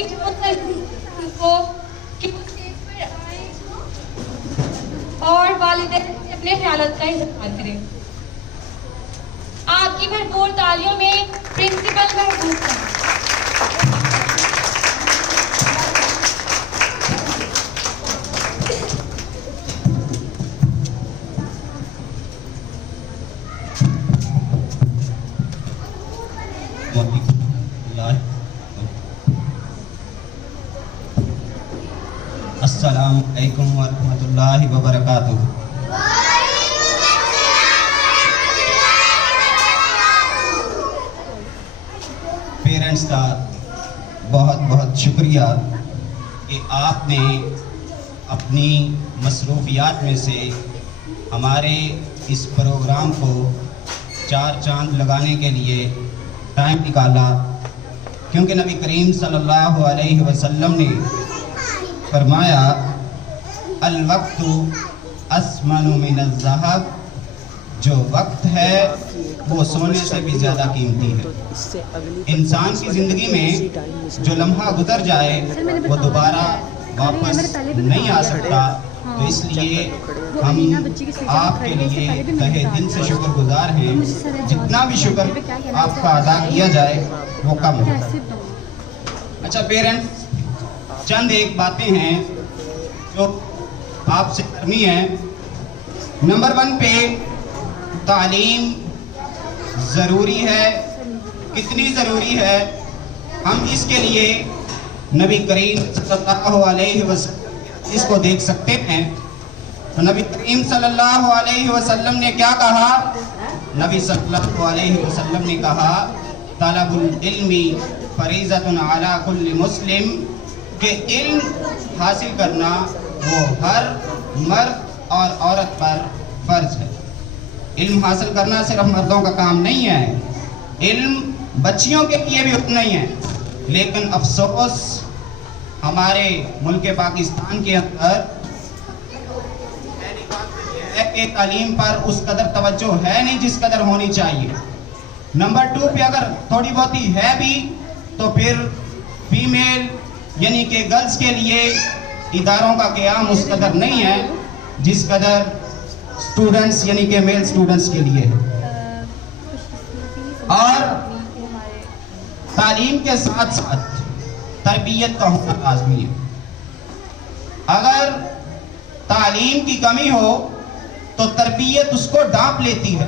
ایسی کو کہ اسٹیج پر آئیں اور والدین سے اپنے خیالات کا اظہار کریں. آپ کی بھرپور تالیوں میں پرنسپل محبوب صاحب. السلام علیکم ورحمۃ اللہ وبرکاتہ. پیرنٹس کا بہت بہت شکریہ کہ آپ نے اپنی مصروفیات میں سے ہمارے اس پروگرام کو چار چاند لگانے کے لیے ٹائم نکالا، کیونکہ نبی کریم صلی اللہ علیہ وسلم نے فرمایا الوقت اثمن من الذهب، جو وقت ہے وہ سونے سے بھی زیادہ قیمتی ہے. انسان کی زندگی میں جو لمحہ گزر جائے وہ دوبارہ واپس نہیں آ سکتا، تو اس لیے ہم آپ کے لیے تہہ دل سے شکر گزار ہیں. جتنا بھی شکر آپ کا ادا کیا جائے وہ کم ہے. اچھا پیرنٹس، چند ایک باتیں ہیں جو آپ سے کرنی ہے. نمبر 1 پہ تعلیم ضروری ہے. کتنی ضروری ہے ہم اس کے لیے نبی کریم صلی اللہ علیہ وسلم اس کو دیکھ سکتے ہیں. تو نبی کریم صلی اللہ علیہ وسلم نے کیا کہا؟ نبی صلی اللہ علیہ وسلم نے کہا طلب العلم فریضۃ علی کل مسلم، کہ علم حاصل کرنا وہ ہر مرد اور عورت پر فرض ہے. علم حاصل کرنا صرف مردوں کا کام نہیں ہے، علم بچیوں کے لیے بھی اتنا ہی ہے. لیکن افسوس ہمارے ملک پاکستان کے اندر تعلیم پر اس قدر توجہ ہے نہیں جس قدر ہونی چاہیے. نمبر 2 پہ اگر تھوڑی بہت ہی ہے بھی تو پھر فیمیل یعنی کہ گرلز کے لیے اداروں کا قیام اس قدر نہیں ہے جس قدر اسٹوڈنٹس یعنی کہ میل اسٹوڈنٹس کے لیے ہے. اور تعلیم کے ساتھ ساتھ تربیت کا ہونا لازمی ہے. اگر تعلیم کی کمی ہو تو تربیت اس کو ڈانپ لیتی ہے،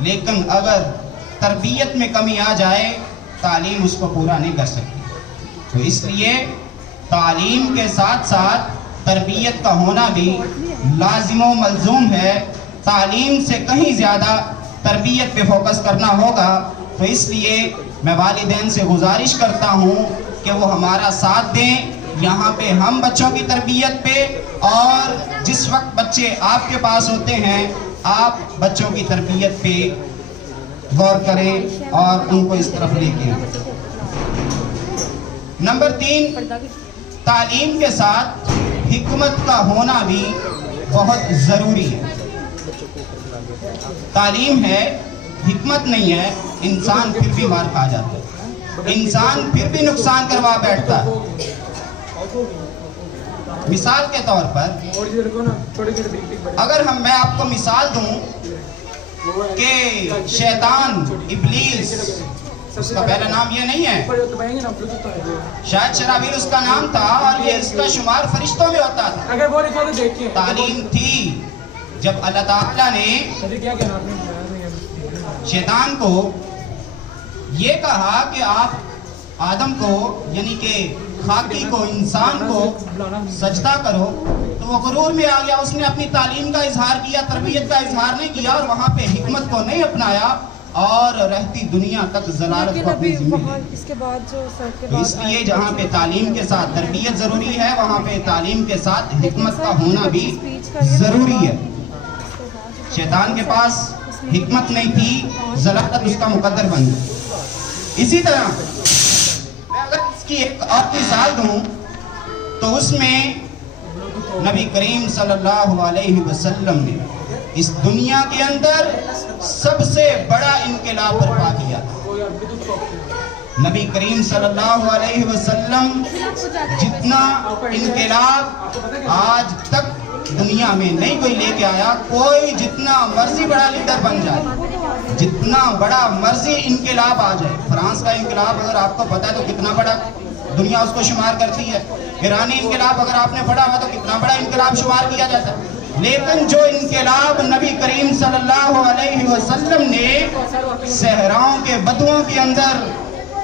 لیکن اگر تربیت میں کمی آ جائے تعلیم اس کو پورا نہیں کر سکتی. تو اس لیے تعلیم کے ساتھ ساتھ تربیت کا ہونا بھی لازم و ملزوم ہے. تعلیم سے کہیں زیادہ تربیت پہ فوکس کرنا ہوگا. تو اس لیے میں والدین سے گزارش کرتا ہوں کہ وہ ہمارا ساتھ دیں یہاں پہ ہم بچوں کی تربیت پہ، اور جس وقت بچے آپ کے پاس ہوتے ہیں آپ بچوں کی تربیت پہ غور کریں اور ان کو اس طرف لے کے. نمبر 3 تعلیم کے ساتھ حکمت کا ہونا بھی بہت ضروری ہے. تعلیم ہے حکمت نہیں ہے انسان پھر بھی مار کھا جاتا ہے، انسان پھر بھی نقصان کروا بیٹھتا ہے. مثال کے طور پر اگر میں آپ کو مثال دوں کہ شیطان ابلیس، اس کا پہلا نام یہ نہیں ہے، شاید شرابیل اس کا نام تھا اور یہ اس کا شمار فرشتوں میں ہوتا تھا. تعلیم تھی جب اللہ تعالیٰ نے شیطان کو یہ کہا کہ آپ آدم کو یعنی کہ خاکی کو، انسان کو سجدہ کرو، تو وہ غرور میں آ گیا. اس نے اپنی تعلیم کا اظہار کیا، تربیت کا اظہار نہیں کیا اور وہاں پہ حکمت کو نہیں اپنایا اور رہتی دنیا تک ضلالت کو اپنی ذمہ ہے. تو اس لیے جہاں پہ تعلیم کے ساتھ تربیت ضروری ہے وہاں پہ تعلیم کے ساتھ حکمت کا ہونا بھی ضروری ہے. شیطان کے پاس حکمت نہیں تھی، ضلالت اس کا مقدر بن گئی. اسی طرح میں اگر اس کی ایک اور مثال دوں تو اس میں نبی کریم صلی اللہ علیہ وسلم نے اس دنیا کے اندر سب سے بڑا انقلاب برپا کیا. نبی کریم صلی اللہ علیہ وسلم جتنا انقلاب آج تک دنیا میں نہیں کوئی لے کے آیا. کوئی جتنا مرضی بڑا لیڈر بن جائے, جتنا بڑا مرضی انقلاب آ جائے. فرانس کا انقلاب اگر آپ کو پتا ہے تو کتنا بڑا دنیا اس کو شمار کرتی ہے. ایرانی انقلاب اگر آپ نے پڑھا ہوا تو کتنا بڑا انقلاب شمار کیا جاتا ہے. لیکن جو انقلاب نبی کریم صلی اللہ علیہ وسلم نے صحراؤں کے بدوؤں کے اندر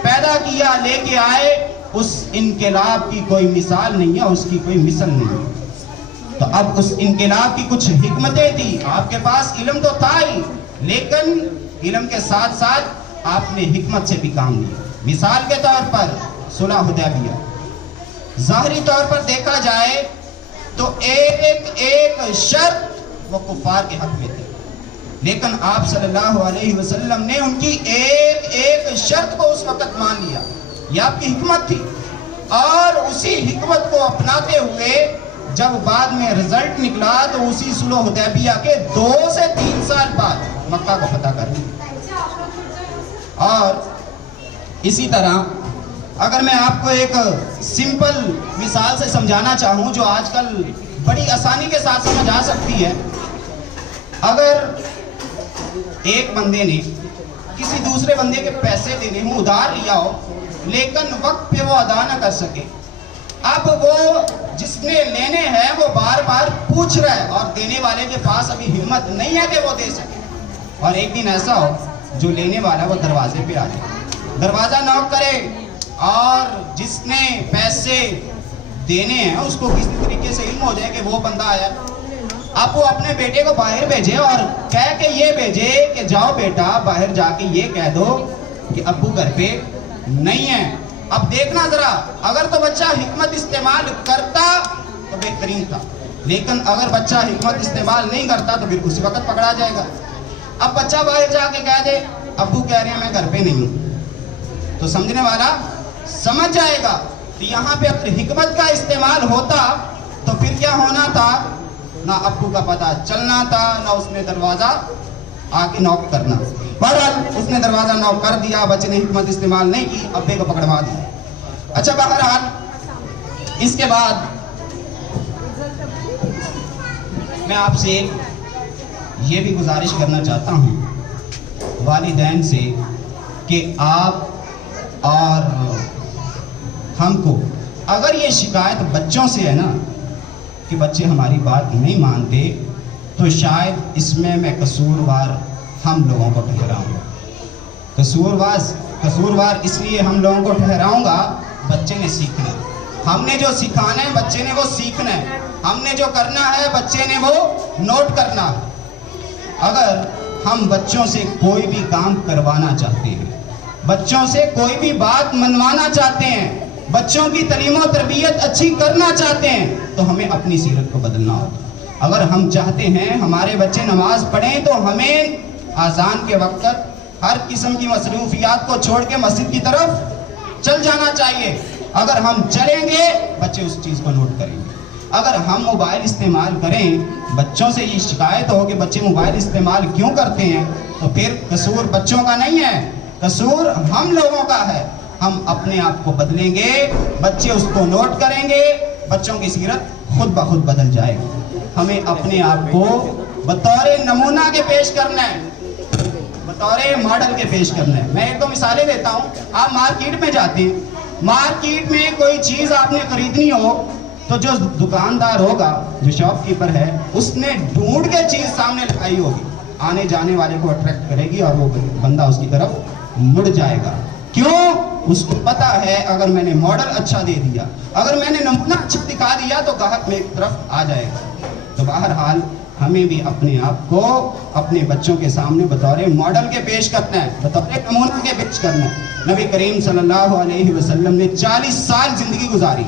پیدا کیا, لے کے آئے, اس انقلاب کی کوئی مثال نہیں ہے, اس کی کوئی مثل نہیں ہے. تو اب اس انقلاب کی کچھ حکمتیں تھی. آپ کے پاس علم تو تھا ہی, لیکن علم کے ساتھ ساتھ آپ نے حکمت سے بھی کام لیا. مثال کے طور پر صلح حدیبیہ, ظاہری طور پر دیکھا جائے تو ایک شرط وہ کفار کے حق میں تھی, لیکن آپ صلی اللہ علیہ وسلم نے ان کی ایک شرط کو اس وقت مان لیا. یہ آپ کی حکمت تھی, اور اسی حکمت کو اپناتے ہوئے جب بعد میں رزلٹ نکلا تو اسی صلح حدیبیہ کے 2 سے 3 سال بعد مکہ کو فتح کر لیا. اور اسی طرح اگر میں آپ کو ایک سمپل مثال سے سمجھانا چاہوں جو آج کل بڑی آسانی کے ساتھ سمجھ آ سکتی ہے. اگر ایک بندے نے کسی دوسرے بندے کے پیسے دینے ہوں, ادھار لیا ہو, لیکن وقت پہ وہ ادا نہ کر سکے, اب وہ جس نے لینے ہیں وہ بار بار پوچھ رہا ہے, اور دینے والے کے پاس ابھی ہمت نہیں ہے کہ وہ دے سکے. اور ایک دن ایسا ہو جو لینے والا وہ دروازے پہ آ جائے, دروازہ نوک کرے, اور جس نے پیسے دینے ہیں اس کو کسی طریقے سے علم ہو جائے کہ وہ بندہ آیا. اب وہ اپنے بیٹے کو باہر بھیجے اور کہہ کے یہ بھیجے کہ جاؤ بیٹا باہر جا کے یہ کہہ دو کہ ابو گھر پہ نہیں ہے. اب دیکھنا ذرا, اگر تو بچہ حکمت استعمال کرتا تو بہترین تھا, لیکن اگر بچہ حکمت استعمال نہیں کرتا تو پھر اسی وقت پکڑا جائے گا. اب بچہ باہر جا کے کہہ دے ابو کہہ رہے ہیں میں گھر پہ نہیں ہوں, تو سمجھنے والا سمجھ جائے گا. تو یہاں پہ اگر حکمت کا استعمال ہوتا تو پھر کیا ہونا تھا, نہ ابو کا پتہ چلنا تھا, نہ اس نے دروازہ آ کے نوک کرنا. بہرحال اس نے دروازہ نوک کر دیا, بچے نے حکمت استعمال نہیں کی, ابے کو پکڑوا دیا. اچھا بہرحال اس کے بعد میں آپ سے یہ بھی گزارش کرنا چاہتا ہوں والدین سے کہ آپ اور ہم کو, اگر یہ شکایت بچوں سے ہے نا کہ بچے ہماری بات نہیں مانتے, تو شاید اس میں قصوروار ہم لوگوں کو ٹھہراؤں گا. قصوروار اس لیے ہم لوگوں کو ٹھہراؤں گا, بچے نے سیکھنا ہے, ہم نے جو سکھانا ہے بچے نے وہ سیکھنا ہے, ہم نے جو کرنا ہے بچے نے وہ نوٹ کرنا ہے. اگر ہم بچوں سے کوئی بھی کام کروانا چاہتے ہیں, بچوں سے کوئی بھی بات منوانا چاہتے ہیں, بچوں کی تعلیم و تربیت اچھی کرنا چاہتے ہیں, تو ہمیں اپنی سیرت کو بدلنا ہوگا. اگر ہم چاہتے ہیں ہمارے بچے نماز پڑھیں تو ہمیں اذان کے وقت ہر قسم کی مصروفیات کو چھوڑ کے مسجد کی طرف چل جانا چاہیے. اگر ہم چلیں گے بچے اس چیز کو نوٹ کریں گے. اگر ہم موبائل استعمال کریں, بچوں سے یہ شکایت ہو کہ بچے موبائل استعمال کیوں کرتے ہیں, تو پھر قصور بچوں کا نہیں ہے, قصور ہم لوگوں کا ہے. ہم اپنے آپ کو بدلیں گے, بچے اس کو نوٹ کریں گے, بچوں کی سیرت خود بخود بدل جائے گی. ہمیں اپنے آپ کو بطور نمونہ کے پیش کرنا ہے, بطور ماڈل کے پیش کرنا ہے. میں ایک دو مثالیں دیتا ہوں. آپ مارکیٹ میں جاتے ہیں, مارکیٹ میں کوئی چیز آپ نے خریدنی ہو تو جو دکاندار ہوگا, جو شاپ کیپر ہے, اس نے ڈھونڈ کے چیز سامنے لگائی ہوگی, آنے جانے والے کو اٹریکٹ کرے گی, اور وہ بندہ اس کی طرف مڑ جائے گا. کیوں؟ اس کو پتا ہے اگر میں نے ماڈل اچھا دے دیا, اگر میں نے نمونہ اچھا دکھا دیا تو گاہک میری طرف آ جائے گا. تو بہرحال ہمیں بھی اپنے آپ کو اپنے بچوں کے سامنے بطور ماڈل کے پیش کرنا ہے, بطور نمونہ کے پیش کرنا ہے. نبی کریم صلی اللہ علیہ وسلم نے 40 سال زندگی گزاری.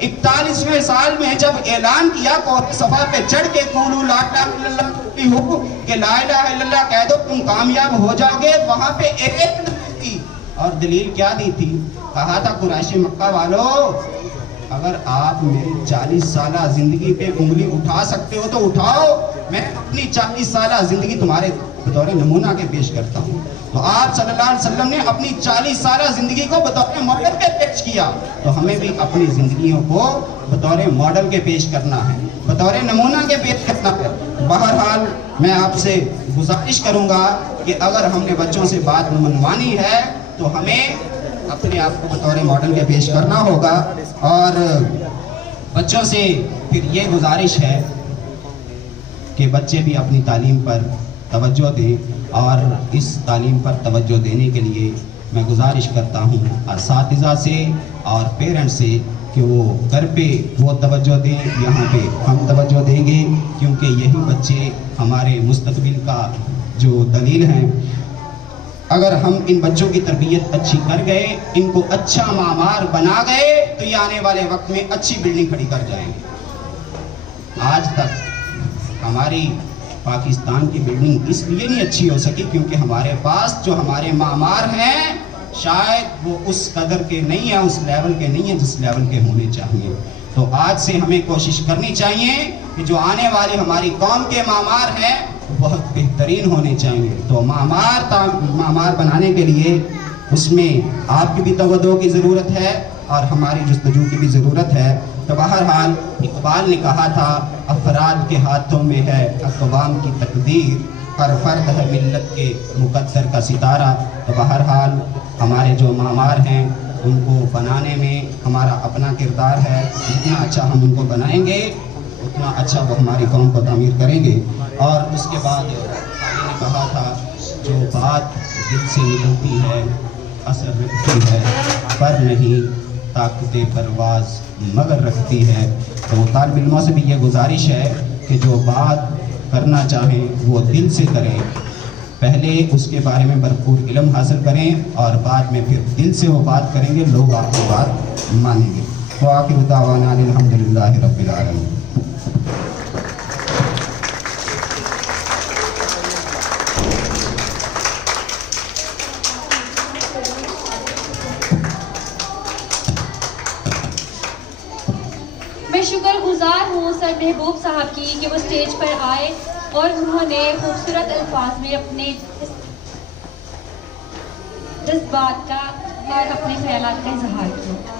41ویں سال میں جب اعلان کیا کوہ صفا پہ چڑھ کے قولوا لا الہ الا اللہ ہو کہ لا الہ الا اللہ کہہ دو تم کامیاب ہو جاؤ گے, وہاں پہ ایک تھی, اور دلیل کیا دی تھی؟ کہا تھا قریش مکہ والو, اگر آپ میری 40 سالہ زندگی پہ انگلی اٹھا سکتے ہو تو اٹھاؤ, میں اپنی 40 سالہ زندگی تمہارے بطور نمونہ کے پیش کرتا ہوں. تو آپ صلی اللہ علیہ وسلم نے اپنی 40 سالہ زندگی کو بطور ماڈل کے پیش کیا، تو ہمیں بھی اپنی زندگیوں کو بطور ماڈل کے پیش کرنا ہے، بطور نمونہ کے پیش کرنا ہے۔ بہرحال میں آپ سے گزارش کروں گا کہ اگر ہم نے بچوں سے بات منوانی ہے تو ہمیں اپنے آپ کو بطور ماڈل کے پیش کرنا ہوگا، اور بچوں سے پھر یہ گزارش ہے کہ بچے بھی اپنی تعلیم پر توجہ دیں، اور اس تعلیم پر توجہ دینے کے لیے میں گزارش کرتا ہوں اساتذہ سے اور پیرنٹس سے کہ وہ گھر پہ وہ توجہ دیں، یہاں پہ ہم توجہ دیں گے، کیونکہ یہی بچے ہمارے مستقبل کا جو دلیل ہیں۔ اگر ہم ان بچوں کی تربیت اچھی کر گئے، ان کو اچھا معمار بنا گئے، تو یہ آنے والے وقت میں اچھی بلڈنگ کھڑی کر جائیں گے۔ آج تک ہماری پاکستان کی بلڈنگ اس لیے نہیں اچھی ہو سکی کیونکہ ہمارے پاس جو ہمارے معمار ہیں شاید وہ اس قدر کے نہیں ہیں، اس لیول کے نہیں ہیں جس لیول کے ہونے چاہیے۔ تو آج سے ہمیں کوشش کرنی چاہیے کہ جو آنے والی ہماری قوم کے معمار ہیں بہت بہترین ہونے چاہیے۔ تو معمار بنانے کے لیے اس میں آپ کی بھی توجہ کی ضرورت ہے اور ہماری جستجو کی بھی ضرورت ہے۔ تو بہرحال اقبال نے کہا تھا افراد کے ہاتھوں میں ہے اقوام کی تقدیر، ہر فرد ہے ملت کے مقدر کا ستارہ۔ تو بہرحال ہمارے جو معمار ہیں ان کو بنانے میں ہمارا اپنا کردار ہے، جتنا اچھا ہم ان کو بنائیں گے اتنا اچھا وہ ہماری قوم کو تعمیر کریں گے۔ اور اس کے بعد میں نے کہا تھا جو بات دل سے نکلتی ہے اثر رکھتی ہے، پر نہیں طاقت پرواز مگر رکھتی ہے۔ تو طالب علموں سے بھی یہ گزارش ہے کہ جو بات کرنا چاہیں وہ دل سے کریں، پہلے اس کے بارے میں بھرپور علم حاصل کریں اور بعد میں پھر دل سے وہ بات کریں گے، لوگ آپ کی بات مانیں گے۔ وآخر دعوانا الحمدللہ رب العالمین۔ میں شکر گزار ہوں سر محبوب صاحب کی کہ وہ اسٹیج پر آئے اور انہوں نے خوبصورت الفاظ میں اپنے جذبات کا اور اپنے خیالات کا اظہار کیا۔